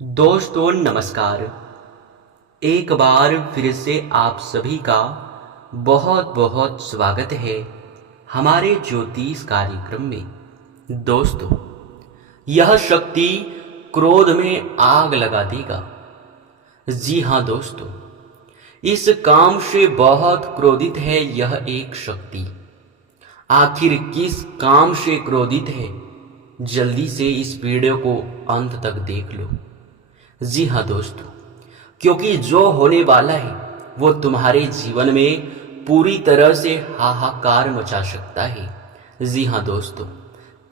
दोस्तों नमस्कार। एक बार फिर से आप सभी का बहुत बहुत स्वागत है हमारे ज्योतिष कार्यक्रम में। दोस्तों, यह शक्ति क्रोध में आग लगा देगा। जी हाँ दोस्तों, इस काम से बहुत क्रोधित है यह एक शक्ति। आखिर किस काम से क्रोधित है, जल्दी से इस वीडियो को अंत तक देख लो। जी हाँ दोस्तों, क्योंकि जो होने वाला है वो तुम्हारे जीवन में पूरी तरह से हाहाकार मचा सकता है। जी हाँ दोस्तों,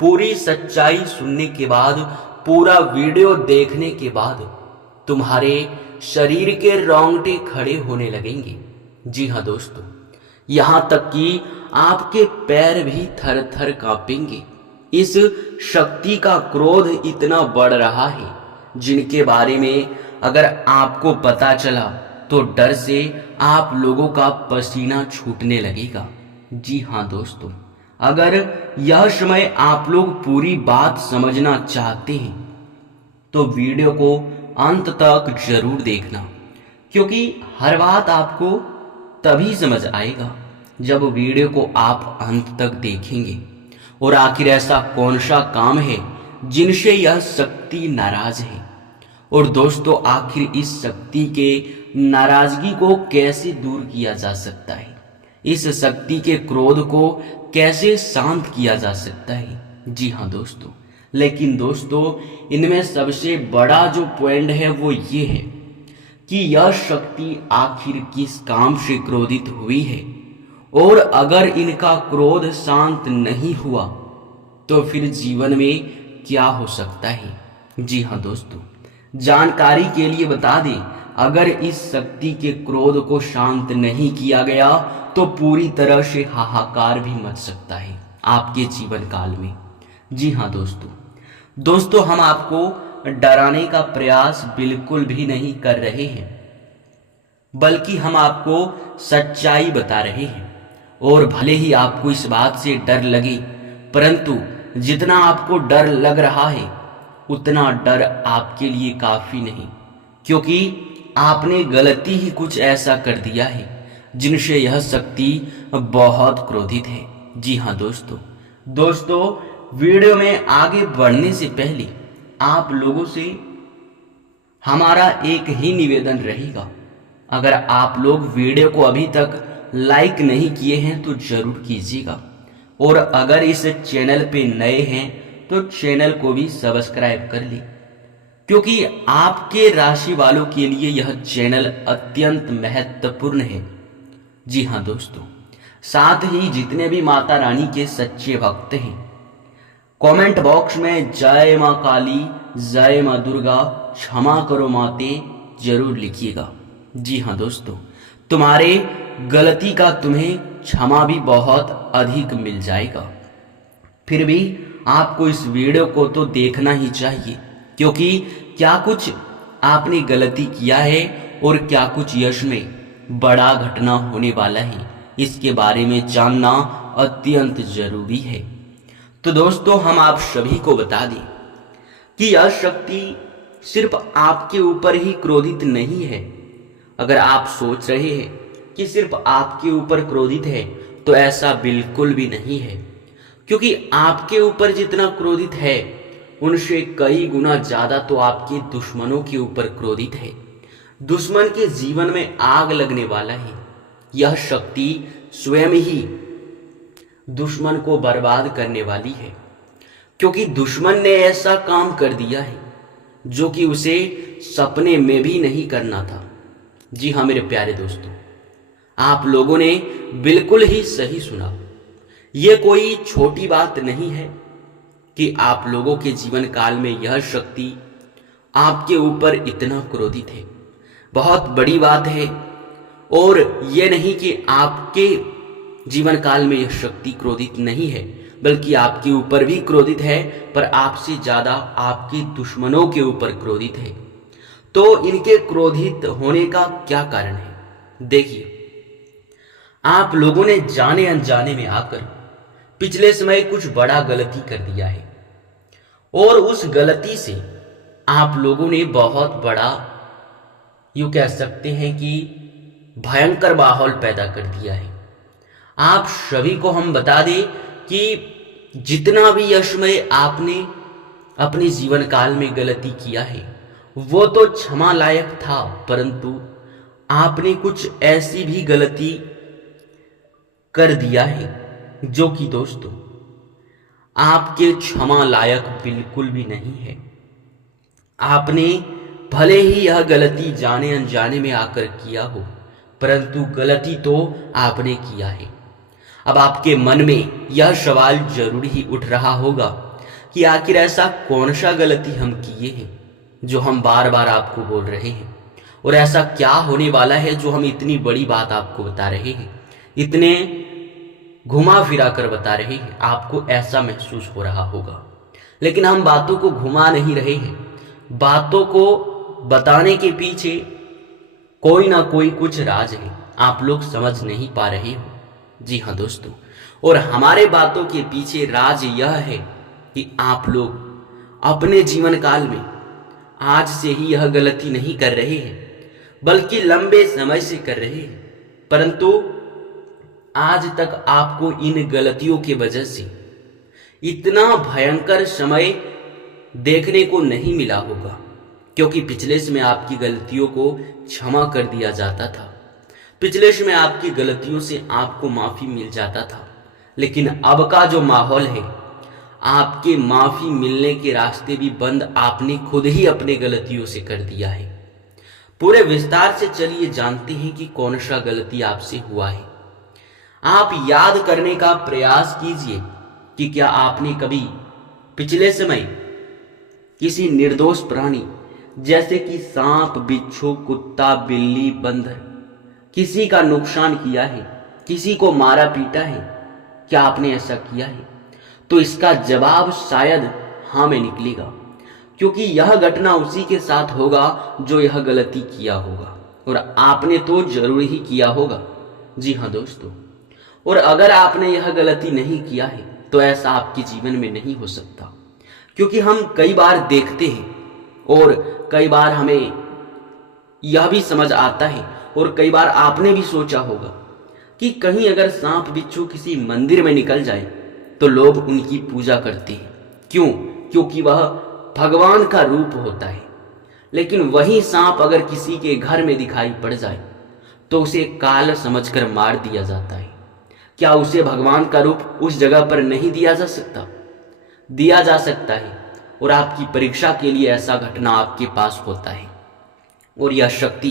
पूरी सच्चाई सुनने के बाद, पूरा वीडियो देखने के बाद तुम्हारे शरीर के रोंगटे खड़े होने लगेंगे। जी हाँ दोस्तों, यहाँ तक कि आपके पैर भी थर थर कांपेंगे। इस शक्ति का क्रोध इतना बढ़ रहा है जिनके बारे में अगर आपको पता चला तो डर से आप लोगों का पसीना छूटने लगेगा। जी हाँ दोस्तों, अगर यह समय आप लोग पूरी बात समझना चाहते हैं तो वीडियो को अंत तक जरूर देखना, क्योंकि हर बात आपको तभी समझ आएगा जब वीडियो को आप अंत तक देखेंगे। और आखिर ऐसा कौन सा काम है जिनसे यह शक्ति नाराज है, और दोस्तों आखिर इस शक्ति के नाराजगी को कैसे दूर किया जा सकता है, इस शक्ति के क्रोध को कैसे शांत किया जा सकता है। जी हाँ दोस्तों, लेकिन दोस्तों इनमें सबसे बड़ा जो पॉइंट है वो ये है कि यह शक्ति आखिर किस काम से क्रोधित हुई है, और अगर इनका क्रोध शांत नहीं हुआ तो फिर जीवन में क्या हो सकता है। जी हाँ दोस्तों, जानकारी के लिए बता दें, अगर इस शक्ति के क्रोध को शांत नहीं किया गया तो पूरी तरह से हाहाकार भी मच सकता है आपके जीवन काल में। जी हाँ दोस्तों, हम आपको डराने का प्रयास बिल्कुल भी नहीं कर रहे हैं, बल्कि हम आपको सच्चाई बता रहे हैं। और भले ही आपको इस बात से डर लगे, परंतु जितना आपको डर लग रहा है उतना डर आपके लिए काफी नहीं, क्योंकि आपने गलती ही कुछ ऐसा कर दिया है जिनसे यह शक्ति बहुत क्रोधित है। जी हाँ दोस्तों, वीडियो में आगे बढ़ने से पहले आप लोगों से हमारा एक ही निवेदन रहेगा, अगर आप लोग वीडियो को अभी तक लाइक नहीं किए हैं तो जरूर कीजिएगा, और अगर इस चैनल पे नए हैं तो चैनल को भी सब्सक्राइब कर ले, क्योंकि आपके राशि वालों के लिए यह चैनल अत्यंत महत्वपूर्ण है। जी हाँ दोस्तों, साथ ही जितने भी माता रानी के सच्चे भक्त हैं, कमेंट बॉक्स में जय माँ काली, जय माँ दुर्गा, क्षमा करो माते जरूर लिखिएगा। जी हाँ दोस्तों, तुम्हारे गलती का तुम्हें क्षमा भी बहुत अधिक मिल जाएगा। फिर भी आपको इस वीडियो को तो देखना ही चाहिए, क्योंकि क्या कुछ आपने गलती किया है और क्या कुछ यश में बड़ा घटना होने वाला है, इसके बारे में जानना अत्यंत जरूरी है। तो दोस्तों, हम आप सभी को बता दें कि यह शक्ति सिर्फ आपके ऊपर ही क्रोधित नहीं है। अगर आप सोच रहे हैं कि सिर्फ आपके ऊपर क्रोधित है तो ऐसा बिल्कुल भी नहीं है, क्योंकि आपके ऊपर जितना क्रोधित है उनसे कई गुना ज्यादा तो आपके दुश्मनों के ऊपर क्रोधित है। दुश्मन के जीवन में आग लगने वाला है। यह शक्ति स्वयं ही दुश्मन को बर्बाद करने वाली है, क्योंकि दुश्मन ने ऐसा काम कर दिया है जो कि उसे सपने में भी नहीं करना था। जी हाँ मेरे प्यारे दोस्तों, आप लोगों ने बिल्कुल ही सही सुना। ये कोई छोटी बात नहीं है कि आप लोगों के जीवन काल में यह शक्ति आपके ऊपर इतना क्रोधित है। बहुत बड़ी बात है। और यह नहीं कि आपके जीवन काल में यह शक्ति क्रोधित नहीं है, बल्कि आपके ऊपर भी क्रोधित है, पर आपसे ज्यादा आपके दुश्मनों के ऊपर क्रोधित है। तो इनके क्रोधित होने का क्या कारण है? देखिए, आप लोगों ने जाने अनजाने में आकर पिछले समय कुछ बड़ा गलती कर दिया है, और उस गलती से आप लोगों ने बहुत बड़ा, यूँ कह सकते हैं कि भयंकर माहौल पैदा कर दिया है। आप सभी को हम बता दें कि जितना भी यशमय आपने अपने जीवन काल में गलती किया है वो तो क्षमा लायक था, परंतु आपने कुछ ऐसी भी गलती कर दिया है जो कि दोस्तों आपके क्षमा लायक बिल्कुल भी नहीं है। आपने भले ही यह गलती जाने अनजाने में आकर किया हो, परंतु गलती तो आपने किया है। अब आपके मन में यह सवाल जरूर ही उठ रहा होगा कि आखिर ऐसा कौन सा गलती हम किए हैं जो हम बार बार आपको बोल रहे हैं, और ऐसा क्या होने वाला है जो हम इतनी बड़ी बात आपको बता रहे हैं, इतने घुमा फिरा कर बता रहे हैं। आपको ऐसा महसूस हो रहा होगा, लेकिन हम बातों को घुमा नहीं रहे हैं। बातों को बताने के पीछे कोई ना कोई कुछ राज है, आप लोग समझ नहीं पा रहे हो। जी हाँ दोस्तों, और हमारे बातों के पीछे राज यह है कि आप लोग अपने जीवन काल में आज से ही यह गलती नहीं कर रहे हैं, बल्कि लंबे समय से कर रहे हैं, परंतु आज तक आपको इन गलतियों की वजह से इतना भयंकर समय देखने को नहीं मिला होगा, क्योंकि पिछले समय आपकी गलतियों को क्षमा कर दिया जाता था, पिछले समय आपकी गलतियों से आपको माफी मिल जाता था। लेकिन अब का जो माहौल है, आपके माफी मिलने के रास्ते भी बंद आपने खुद ही अपने गलतियों से कर दिया है। पूरे विस्तार से चलिए जानते हैं कि कौन सा गलती आपसे हुआ है। आप याद करने का प्रयास कीजिए कि क्या आपने कभी पिछले समय किसी निर्दोष प्राणी जैसे कि सांप, बिच्छू, कुत्ता, बिल्ली, बंदर, किसी का नुकसान किया है, किसी को मारा पीटा है? क्या आपने ऐसा किया है? तो इसका जवाब शायद हाँ में निकलेगा, क्योंकि यह घटना उसी के साथ होगा जो यह गलती किया होगा, और आपने तो जरूर ही किया होगा। जी हाँ दोस्तों, और अगर आपने यह गलती नहीं किया है तो ऐसा आपके जीवन में नहीं हो सकता, क्योंकि हम कई बार देखते हैं और कई बार हमें यह भी समझ आता है, और कई बार आपने भी सोचा होगा कि कहीं अगर सांप बिच्छू किसी मंदिर में निकल जाए तो लोग उनकी पूजा करते हैं। क्यों? क्योंकि वह भगवान का रूप होता है। लेकिन वही सांप अगर किसी के घर में दिखाई पड़ जाए तो उसे काल समझकर मार दिया जाता है। क्या उसे भगवान का रूप उस जगह पर नहीं दिया जा सकता? दिया जा सकता है, और आपकी परीक्षा के लिए ऐसा घटना आपके पास होता है। और यह शक्ति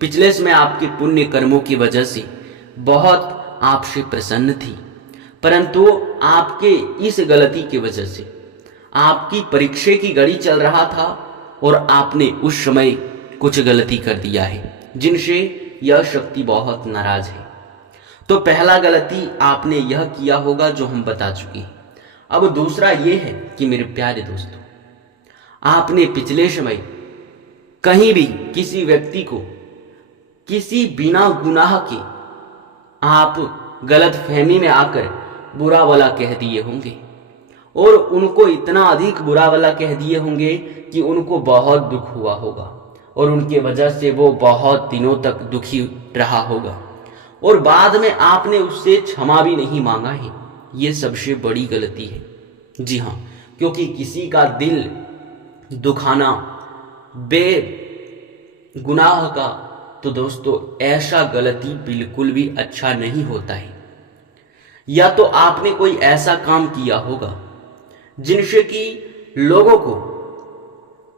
पिछले समय आपके पुण्य कर्मों की वजह से बहुत आपसे प्रसन्न थी, परंतु आपके इस गलती की वजह से आपकी परीक्षा की घड़ी चल रहा था और आपने उस समय कुछ गलती कर दिया है, जिनसे यह शक्ति बहुत नाराज है। तो पहला गलती आपने यह किया होगा जो हम बता चुके हैं। अब दूसरा यह है कि मेरे प्यारे दोस्तों, आपने पिछले समय कहीं भी किसी व्यक्ति को किसी बिना गुनाह के आप गलत फहमी में आकर बुरा भला कह दिए होंगे, और उनको इतना अधिक बुरा भला कह दिए होंगे कि उनको बहुत दुख हुआ होगा, और उनके वजह से वो बहुत दिनों तक दुखी रहा होगा, और बाद में आपने उससे क्षमा भी नहीं मांगा है। ये सबसे बड़ी गलती है। जी हाँ, क्योंकि किसी का दिल दुखाना बेगुनाह का, तो दोस्तों ऐसा गलती बिल्कुल भी अच्छा नहीं होता है। या तो आपने कोई ऐसा काम किया होगा जिनसे कि लोगों को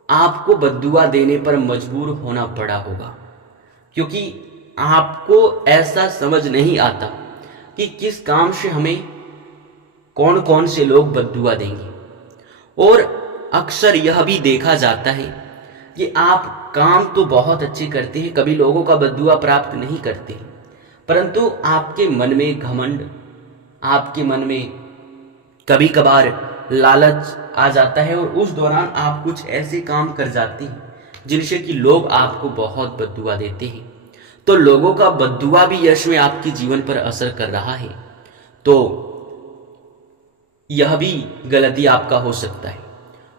आपको बद्दुआ देने पर मजबूर होना पड़ा होगा, क्योंकि आपको ऐसा समझ नहीं आता कि किस काम से हमें कौन कौन से लोग बद्दुआ देंगे। और अक्सर यह भी देखा जाता है कि आप काम तो बहुत अच्छे करते हैं, कभी लोगों का बद्दुआ प्राप्त नहीं करते, परंतु आपके मन में घमंड, आपके मन में कभी कभार लालच आ जाता है, और उस दौरान आप कुछ ऐसे काम कर जाते हैं जिनसे कि लोग आपको बहुत बद्दुआ देते हैं। तो लोगों का बद्दुआ भी यश में आपके जीवन पर असर कर रहा है, तो यह भी गलती आपका हो सकता है।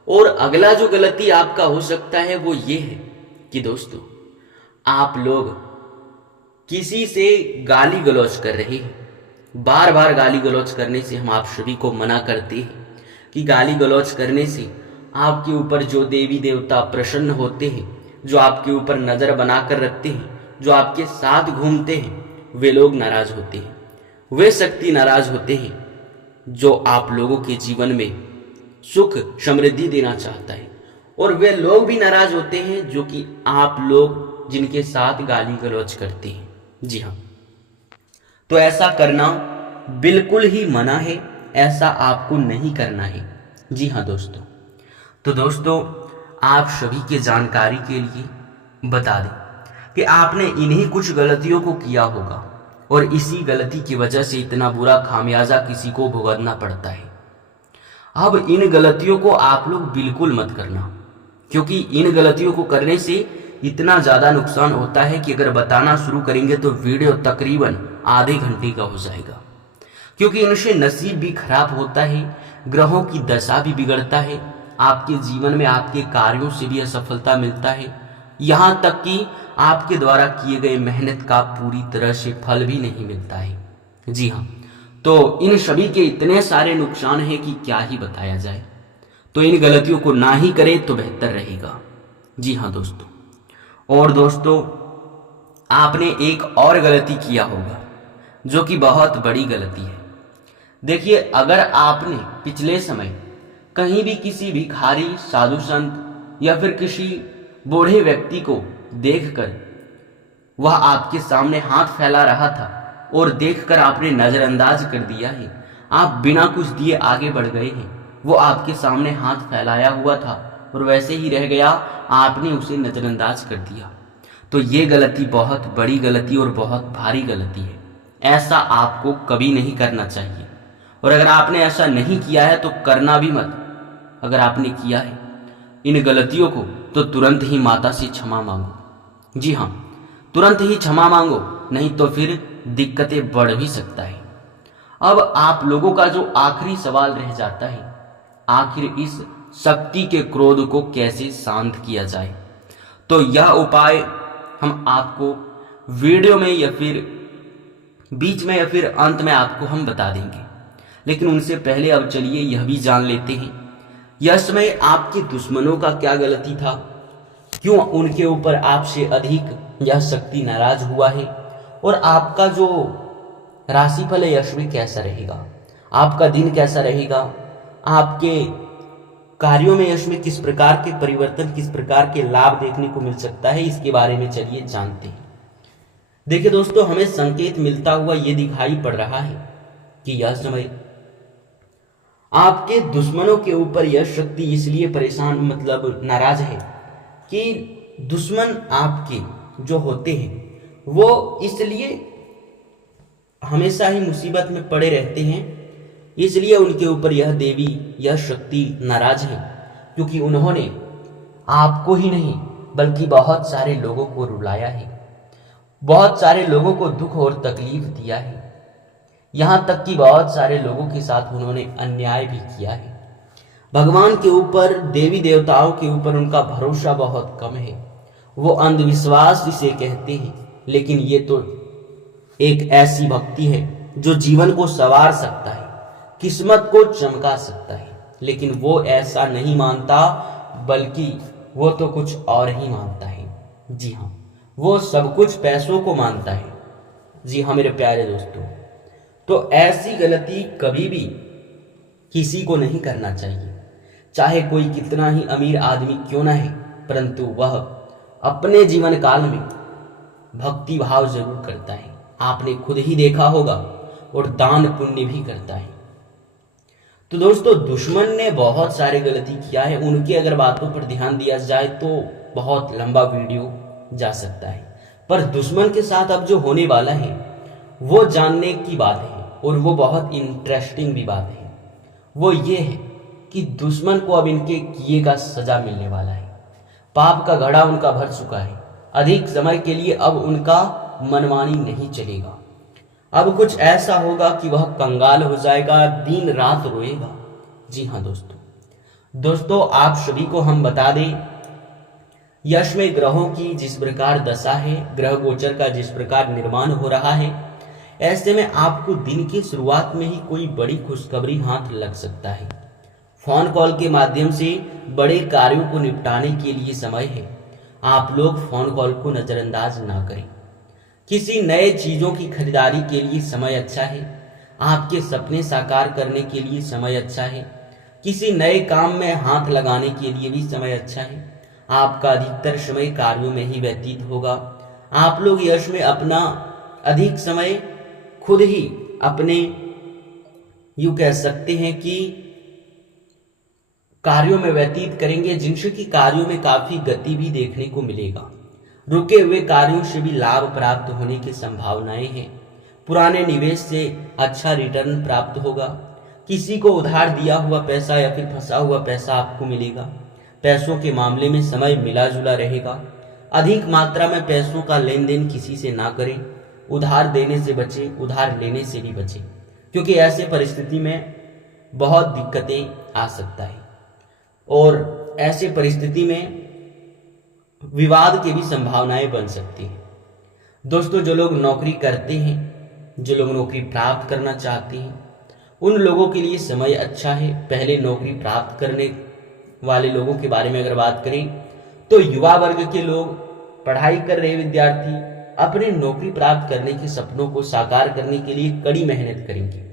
और अगला जो गलती आपका हो सकता है वो ये है कि दोस्तों, आप लोग किसी से गाली गलौज कर रहे हैं। बार बार गाली गलौज करने से हम आप सभी को मना करते हैं कि गाली गलौज करने से आपके ऊपर जो देवी देवता प्रसन्न होते हैं, जो आपके ऊपर नज़र बनाकर रखते हैं, जो आपके साथ घूमते हैं, वे लोग नाराज होते हैं। वे शक्ति नाराज होते हैं जो आप लोगों के जीवन में सुख समृद्धि देना चाहता है, और वे लोग भी नाराज होते हैं जो कि आप लोग जिनके साथ गाली गलौज करते हैं। जी हाँ, तो ऐसा करना बिल्कुल ही मना है, ऐसा आपको नहीं करना है। जी हाँ दोस्तों, तो दोस्तों आप सभी के जानकारी के लिए बता दें कि आपने इन्हीं कुछ गलतियों को किया होगा और इसी गलती की वजह से इतना बुरा खामियाजा किसी को भुगतना पड़ता है। अब इन गलतियों को आप लोग बिल्कुल मत करना, क्योंकि इन गलतियों को करने से इतना ज़्यादा नुकसान होता है कि अगर बताना शुरू करेंगे तो वीडियो तकरीबन आधे घंटे का हो जाएगा। क्योंकि इनसे नसीब भी खराब होता है, ग्रहों की दशा भी बिगड़ता है, आपके जीवन में आपके कार्यों से भी असफलता मिलता है, यहाँ तक कि आपके द्वारा किए गए मेहनत का पूरी तरह से फल भी नहीं मिलता है। जी हाँ, तो इन सभी के इतने सारे नुकसान हैं कि क्या ही बताया जाए। तो इन गलतियों को ना ही करें तो बेहतर रहेगा। जी हाँ दोस्तों, और दोस्तों आपने एक और गलती किया होगा जो कि बहुत बड़ी गलती है। देखिए, अगर आपने पिछले समय कहीं भी किसी भिखारी, साधु संत या फिर किसी बूढ़े व्यक्ति को देखकर वह आपके सामने हाथ फैला रहा था और देखकर आपने नजरअंदाज कर दिया है, आप बिना कुछ दिए आगे बढ़ गए हैं, वो आपके सामने हाथ फैलाया हुआ था और वैसे ही रह गया, आपने उसे नजरअंदाज कर दिया, तो ये गलती बहुत बड़ी गलती और बहुत भारी गलती है। ऐसा आपको कभी नहीं करना चाहिए, और अगर आपने ऐसा नहीं किया है तो करना भी मत। अगर आपने किया है इन गलतियों को तो तुरंत ही माता से क्षमा मांगो। जी हाँ, तुरंत ही क्षमा मांगो, नहीं तो फिर दिक्कतें बढ़ भी सकता है। अब आप लोगों का जो आखिरी सवाल रह जाता है, आखिर इस शक्ति के क्रोध को कैसे शांत किया जाए, तो यह उपाय हम आपको वीडियो में या फिर बीच में या फिर अंत में आपको हम बता देंगे। लेकिन उनसे पहले अब चलिए यह भी जान लेते हैं, यह समय आपके दुश्मनों का क्या गलती था, क्यों उनके ऊपर आपसे अधिक यह शक्ति नाराज हुआ है, और आपका जो राशिफल है यश में कैसा रहेगा, आपका दिन कैसा रहेगा, आपके कार्यों में यश में किस प्रकार के परिवर्तन, किस प्रकार के लाभ देखने को मिल सकता है, इसके बारे में चलिए जानते हैं। देखिए दोस्तों, हमें संकेत मिलता हुआ ये दिखाई पड़ रहा है कि यह समय आपके दुश्मनों के ऊपर यह शक्ति इसलिए परेशान मतलब नाराज है कि दुश्मन आपके जो होते हैं वो इसलिए हमेशा ही मुसीबत में पड़े रहते हैं, इसलिए उनके ऊपर यह देवी, यह शक्ति नाराज है, क्योंकि उन्होंने आपको ही नहीं बल्कि बहुत सारे लोगों को रुलाया है, बहुत सारे लोगों को दुख और तकलीफ दिया है, यहाँ तक कि बहुत सारे लोगों के साथ उन्होंने अन्याय भी किया है। भगवान के ऊपर, देवी देवताओं के ऊपर उनका भरोसा बहुत कम है, वो अंधविश्वास इसे कहते हैं, लेकिन ये तो एक ऐसी भक्ति है जो जीवन को संवार सकता है, किस्मत को चमका सकता है। लेकिन वो ऐसा नहीं मानता, बल्कि वो तो कुछ और ही मानता है। जी हाँ, वो सब कुछ पैसों को मानता है। जी हाँ मेरे प्यारे दोस्तों, तो ऐसी गलती कभी भी किसी को नहीं करना चाहिए, चाहे कोई कितना ही अमीर आदमी क्यों ना है, परंतु वह अपने जीवन काल में भक्ति भाव जरूर करता है। आपने खुद ही देखा होगा, और दान पुण्य भी करता है। तो दोस्तों, दुश्मन ने बहुत सारी गलती किया है, उनकी अगर बातों पर ध्यान दिया जाए तो बहुत लंबा वीडियो जा सकता है, पर दुश्मन के साथ अब जो होने वाला है वो जानने की बात है, और वो बहुत इंटरेस्टिंग भी बात है। वो ये है कि दुश्मन को अब इनके किए का सजा मिलने वाला है। पाप का घड़ा उनका भर चुका है, अधिक समय के लिए अब उनका मनमानी नहीं चलेगा। अब कुछ ऐसा होगा कि वह कंगाल हो जाएगा, दिन रात रोएगा। जी हाँ दोस्तों, दोस्तों आप सभी को हम बता दें, यश में ग्रहों की जिस प्रकार दशा है, ग्रह गोचर का जिस प्रकार निर्माण हो रहा है, ऐसे में आपको दिन की शुरुआत में ही कोई बड़ी खुशखबरी हाथ लग सकता है। फोन कॉल के माध्यम से बड़े कार्यों को निपटाने के लिए समय है। आप लोग फोन कॉल को नजरअंदाज ना करें। किसी नए चीजों की खरीदारी के लिए समय अच्छा है। आपके सपने साकार करने के लिए समय अच्छा है। किसी नए काम में हाथ लगाने के लिए भी समय अच्छा है। आपका अधिकतर समय कार्यों में ही व्यतीत होगा। आप लोग यश में अपना अधिक समय खुद ही अपने यूं कह सकते हैं कि कार्यों में व्यतीत करेंगे, जिनसे कि कार्यों में काफी गति भी देखने को मिलेगा। रुके हुए कार्यों से भी लाभ प्राप्त होने की संभावनाएं हैं। पुराने निवेश से अच्छा रिटर्न प्राप्त होगा। किसी को उधार दिया हुआ पैसा या फिर फंसा हुआ पैसा आपको मिलेगा। पैसों के मामले में समय मिला जुला रहेगा। अधिक मात्रा में पैसों का लेन देन किसी से ना करें। उधार देने से बचें, उधार लेने से भी बचें, क्योंकि ऐसे परिस्थिति में बहुत दिक्कतें आ सकता है और ऐसे परिस्थिति में विवाद की भी संभावनाएं बन सकती हैं। दोस्तों जो लोग नौकरी करते हैं, जो लोग नौकरी प्राप्त करना चाहते हैं, उन लोगों के लिए समय अच्छा है। पहले नौकरी प्राप्त करने वाले लोगों के बारे में अगर बात करें तो युवा वर्ग के लोग, पढ़ाई कर रहे विद्यार्थी अपने नौकरी प्राप्त करने के सपनों को साकार करने के लिए कड़ी मेहनत करेंगे।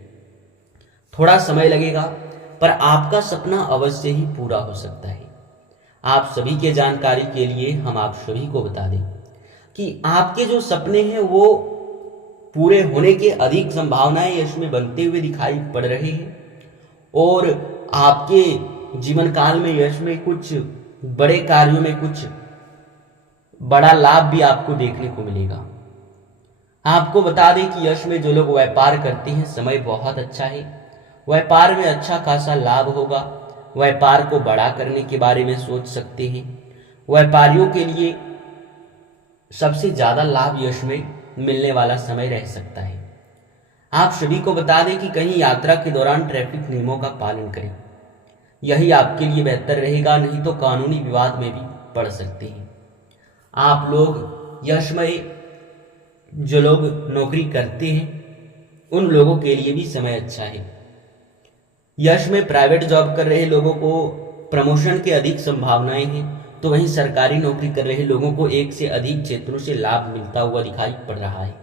थोड़ा समय लगेगा पर आपका सपना अवश्य ही पूरा हो सकता है। आप सभी के जानकारी के लिए हम आप सभी को बता दें कि आपके जो सपने हैं वो पूरे होने के अधिक संभावनाएं यश में बनते हुए दिखाई पड़ रहे हैं और आपके जीवन काल में यश में कुछ बड़े कार्यों में कुछ बड़ा लाभ भी आपको देखने को मिलेगा। आपको बता दें कि यश में जो लोग व्यापार करते हैं, समय बहुत अच्छा है। व्यापार में अच्छा खासा लाभ होगा। व्यापार को बड़ा करने के बारे में सोच सकते हैं। व्यापारियों के लिए सबसे ज्यादा लाभ यश में मिलने वाला समय रह सकता है। आप सभी को बता दें कि कहीं यात्रा के दौरान ट्रैफिक नियमों का पालन करें, यही आपके लिए बेहतर रहेगा, नहीं तो कानूनी विवाद में भी पड़ सकते हैं। आप लोग यश में जो लोग नौकरी करते हैं उन लोगों के लिए भी समय अच्छा है। यश में प्राइवेट जॉब कर रहे लोगों को प्रमोशन की अधिक संभावनाएं हैं, तो वहीं सरकारी नौकरी कर रहे लोगों को एक से अधिक क्षेत्रों से लाभ मिलता हुआ दिखाई पड़ रहा है।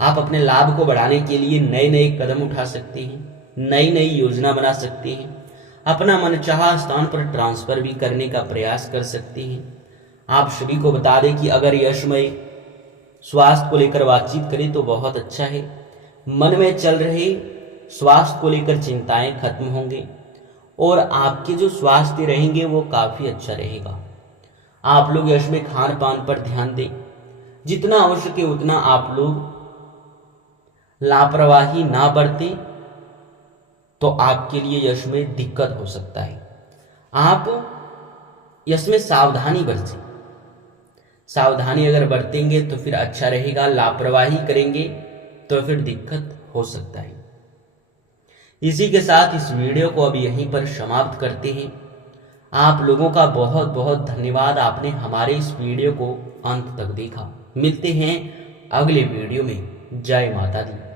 आप अपने लाभ को बढ़ाने के लिए नए नए कदम उठा सकते हैं, नई नई योजना बना सकते हैं, अपना मनचाहा स्थान पर ट्रांसफर भी करने का प्रयास कर सकते हैं। आप सभी को बता दें कि अगर यश में स्वास्थ्य को लेकर बातचीत करें तो बहुत अच्छा है। मन में चल रहे स्वास्थ्य को लेकर चिंताएं खत्म होंगे और आपके जो स्वास्थ्य रहेंगे वो काफी अच्छा रहेगा। आप लोग यश में खान पान पर ध्यान दें। जितना आवश्यक है उतना आप लोग लापरवाही ना बरतें तो आपके लिए यश में दिक्कत हो सकता है। आप यश में सावधानी बरतें। सावधानी अगर बरतेंगे तो फिर अच्छा रहेगा। लापरवाही करेंगे तो फिर दिक्कत हो सकता है। इसी के साथ इस वीडियो को अब यहीं पर समाप्त करते हैं। आप लोगों का बहुत बहुत धन्यवाद, आपने हमारे इस वीडियो को अंत तक देखा। मिलते हैं अगले वीडियो में। जय माता दी।